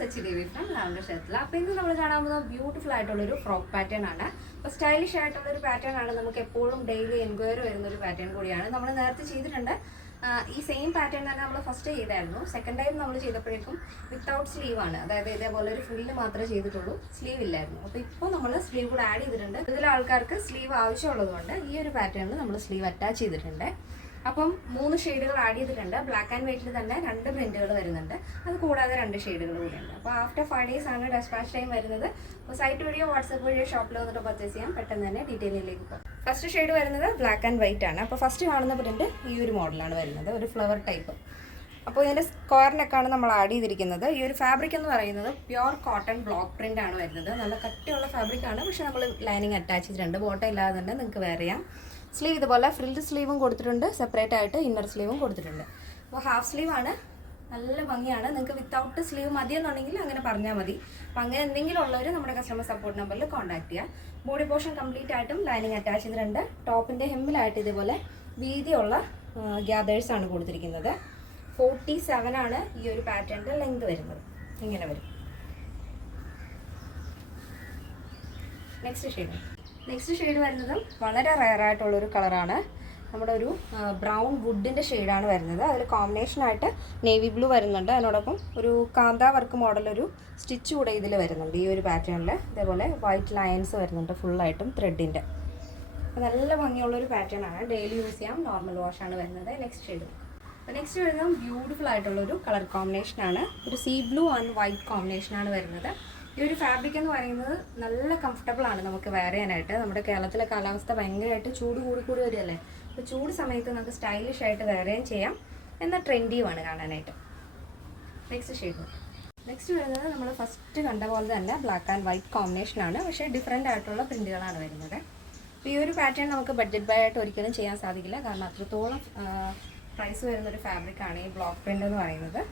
Sachi Devi from lavender ഷർട്ടിൽ. അപ്പോൾ ഇന്ന് നമ്മൾ കാണാൻ പോകുന്നത് ബ്യൂട്ടിഫുൾ ആയിട്ടുള്ളൊരു ഫ്രോക്ക് പാറ്റേൺ ആണ്. അപ്പോൾ സ്റ്റൈലിഷ് ആയിട്ടുള്ളൊരു പാറ്റേൺ ആണ്. നമുക്ക് എപ്പോഴും ഡെയിലി എൻക്വയറി വരുന്ന ഒരു പാറ്റേൺ കൂടിയാണ്. നമ്മൾ നേരത്തെ ചെയ്തിട്ടുണ്ട് ഈ സെയിം പാറ്റേൺ തന്നെ നമ്മൾ ഫസ്റ്റ് ചെയ്തായിരുന്നു. സെക്കൻഡ് ടൈം നമ്മൾ ചെയ്തപ്പോഴേക്കും വിത്തൗട്ട് സ്ലീവ് ആണ്, അതായത് ഇതേപോലെ ഒരു ഫ്രില്ല് മാത്രമേ ചെയ്തിട്ടുള്ളൂ, സ്ലീവ് ഇല്ലായിരുന്നു. അപ്പോൾ ഇപ്പോൾ നമ്മൾ സ്ലീവ് കൂടെ ആഡ് ചെയ്തിട്ടുണ്ട്. ഇതിൽ ആൾക്കാർക്ക് സ്ലീവ് ആവശ്യമുള്ളതുകൊണ്ട് ഈ ഒരു പാറ്റേണിൽ നമ്മൾ സ്ലീവ് അറ്റാച്ച് ചെയ്തിട്ടുണ്ട്. അപ്പം 3 ഷെയ്ഡുകൾ ആഡ് ചെയ്തിട്ടുണ്ട്. ബ്ലാക്ക് ആൻഡ് വൈറ്റിൽ തന്നെ 2 പ്രിന്റുകൾ വരുന്നുണ്ട്. അത് കൂടാതെ 2 ഷെയ്ഡുകൾ കൂടിയുണ്ട്. അപ്പോൾ ആഫ്റ്റർ 5 days ആണ് ഡെസ്പാച്ച് ടൈം വരുന്നത്. അപ്പോൾ സൈറ്റ് വഴിയോ വാട്സപ്പ് വഴിയോ ഷോപ്പിൽ വന്നിട്ട് പർച്ചേസ് ചെയ്യാം. പെട്ടെന്ന് തന്നെ ഡീറ്റെയിലിലേക്ക് പോകും. ഫസ്റ്റ് ഷെയ്ഡ് വരുന്നത് ബ്ലാക്ക് ആൻഡ് വൈറ്റ് ആണ്. അപ്പോൾ ഫസ്റ്റ് കാണുന്ന പ്രിന്റ് ഈ ഒരു മോഡലാണ് വരുന്നത്, ഒരു ഫ്ലവർ ടൈപ്പ്. അപ്പോൾ ഇതിൻ്റെ സ്ക്വയറിനൊക്കെയാണ് നമ്മൾ ആഡ് ചെയ്തിരിക്കുന്നത്. ഈ ഒരു ഫാബ്രിക് എന്ന് പറയുന്നത് പ്യുവർ കോട്ടൺ ബ്ലോക്ക് പ്രിന്റ് ആണ് വരുന്നത്. നല്ല കട്ടിയുള്ള ഫാബ്രിക് ആണ്, പക്ഷേ നമ്മൾ ലൈനിങ് അറ്റാച്ച് ചെയ്തിട്ടുണ്ട്. ബോട്ടം ഇല്ലാതെ തന്നെ നിങ്ങൾക്ക് വെയർ ചെയ്യാം. സ്ലീവ് ഇതുപോലെ ഫ്രിൽഡ് സ്ലീവും കൊടുത്തിട്ടുണ്ട്, സെപ്പറേറ്റ് ആയിട്ട് ഇന്നർ സ്ലീവും കൊടുത്തിട്ടുണ്ട്. അപ്പോൾ ഹാഫ് സ്ലീവ് ആണ്, നല്ല ഭംഗിയാണ്. നിങ്ങൾക്ക് വിത്തൗട്ട് സ്ലീവ് മതിയെന്നുണ്ടെങ്കിൽ അങ്ങനെ പറഞ്ഞാൽ മതി. അപ്പോൾ അങ്ങനെ എന്തെങ്കിലും ഉള്ളവർ നമ്മുടെ കസ്റ്റമർ സപ്പോർട്ട് നമ്പറിൽ കോൺടാക്ട് ചെയ്യാം. ബോഡി പോർഷൻ കംപ്ലീറ്റ് ആയിട്ടും ലൈനിങ് അറ്റാച്ച് ചെയ്തിട്ടുണ്ട്. ടോപ്പിൻ്റെ ഹെമ്മിലായിട്ട് ഇതുപോലെ വീതിയുള്ള ഗ്യാദേഴ്സ് ആണ് കൊടുത്തിരിക്കുന്നത്. 47 ആണ് ഈ ഒരു പാറ്റേണിൻ്റെ ലെങ്ത് വരുന്നത്. ഇങ്ങനെ വരും. നെക്സ്റ്റ് ഷെയ്ഡ് വരുന്നതും വളരെ റയർ ആയിട്ടുള്ളൊരു കളറാണ്. നമ്മുടെ ഒരു ബ്രൗൺ വുഡിൻ്റെ ഷെയ്ഡാണ് വരുന്നത്. അതിൽ കോമ്പിനേഷനായിട്ട് നേവി ബ്ലൂ വരുന്നുണ്ട്. അതിനോടൊപ്പം ഒരു കാന്താ വർക്ക് മോഡലൊരു സ്റ്റിച്ച് കൂടെ ഇതിൽ വരുന്നുണ്ട്. ഈ ഒരു പാറ്റേണിൽ ഇതേപോലെ വൈറ്റ് ലൈൻസ് വരുന്നുണ്ട് ഫുള്ളായിട്ടും ത്രെഡിൻ്റെ. നല്ല ഭംഗിയുള്ളൊരു പാറ്റേൺ ആണ്. ഡെയിലി യൂസ് ചെയ്യാം. നോർമൽ വാഷാണ് വരുന്നത്. നെക്സ്റ്റ് വരുന്നത് ബ്യൂട്ടിഫുൾ ആയിട്ടുള്ളൊരു കളർ കോമ്പിനേഷനാണ്. ഒരു സീ ബ്ലൂ ആൻഡ് വൈറ്റ് കോമ്പിനേഷനാണ് വരുന്നത്. ഈ ഒരു ഫാബ്രിക് എന്ന് പറയുന്നത് നല്ല കംഫർട്ടബിൾ ആണ് നമുക്ക് വെയർ ചെയ്യാനായിട്ട്. നമ്മുടെ കേരളത്തിലെ കാലാവസ്ഥ ഭയങ്കരമായിട്ട് ചൂട് കൂടി വരികയല്ലേ. അപ്പോൾ ചൂട് സമയത്ത് നമുക്ക് സ്റ്റൈലിഷ് ആയിട്ട് വെയർ ചെയ്യാം, എന്നാൽ ട്രെൻഡിയുമാണ് കാണാനായിട്ട്. നെക്സ്റ്റ് വരുന്നത് നമ്മൾ ഫസ്റ്റ് കണ്ട പോലെ തന്നെ ബ്ലാക്ക് ആൻഡ് വൈറ്റ് കോമ്പിനേഷനാണ്, പക്ഷേ ഡിഫറെൻ്റ് ആയിട്ടുള്ള പ്രിൻറ്റുകളാണ് വരുന്നത്. അപ്പോൾ ഈ ഒരു പാറ്റേൺ നമുക്ക് ബഡ്ജറ്റ് ബൈ ആയിട്ട് ഒരിക്കലും ചെയ്യാൻ സാധിക്കില്ല, കാരണം അത്രത്തോളം പ്രൈസ് വരുന്നൊരു ഫാബ്രിക്കാണ് ഈ ബ്ലോക്ക് പ്രിൻ്റ് എന്ന് പറയുന്നത്.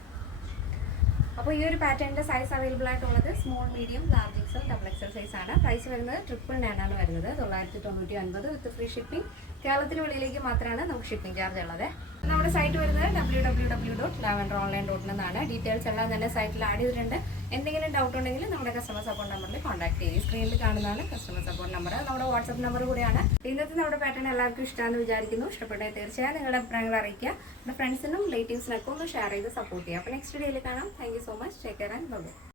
അപ്പോൾ ഈ ഒരു പാറ്റേണിൻ്റെ സൈസ് അവൈലബിൾ ആയിട്ടുള്ളത് small, medium, large XL, double XL സൈസാണ്. പ്രൈസ് വരുന്നത് 999 ആണ് വരുന്നത്, 999 വിത്ത് ഫ്രീ ഷിപ്പിംഗ്. കേരളത്തിന് വെളിയിലേക്ക് മാത്രമാണ് നമുക്ക് ഷിപ്പിംഗ് ചാർജ് ഉള്ളത്. നമ്മുടെ സൈറ്റ് വരുന്നത് www.lavenderonline.in എന്നാണ്. ഡീറ്റെയിൽസ് എല്ലാം തന്നെ സൈറ്റിൽ ആഡ് ചെയ്തിട്ടുണ്ട്. എന്തെങ്കിലും ഡൗട്ട് ഉണ്ടെങ്കിൽ നമ്മുടെ കസ്റ്റമർ സപ്പോർട്ട് നമ്പറിൽ കോൺടാക്ട് ചെയ്യും. സ്ക്രീനിൽ കാണുന്നതാണ് കസ്റ്റമർ സപ്പോർട്ട് നമ്പർ, നമ്മുടെ വാട്സപ്പ് നമ്പർ കൂടിയാണ്. ഇന്നത്തെ നമ്മുടെ പാറ്റേൺ എല്ലാവർക്കും ഇഷ്ടമാണെന്ന് വിചാരിക്കുന്നു. ഇഷ്ടപ്പെട്ടത് തീർച്ചയായും നിങ്ങളുടെ അഭിപ്രായങ്ങൾ അറിയിക്കുക. നമ്മുടെ ഫ്രണ്ട്സിനും റിലേറ്റീവ്സിനൊക്കെ ഒന്ന് ഷെയർ ചെയ്ത് സപ്പോർട്ട് ചെയ്യുക. അപ്പോൾ നെക്സ്റ്റ് വീഡിയോയിൽ കാണാം. Thank you so much. Take care and by.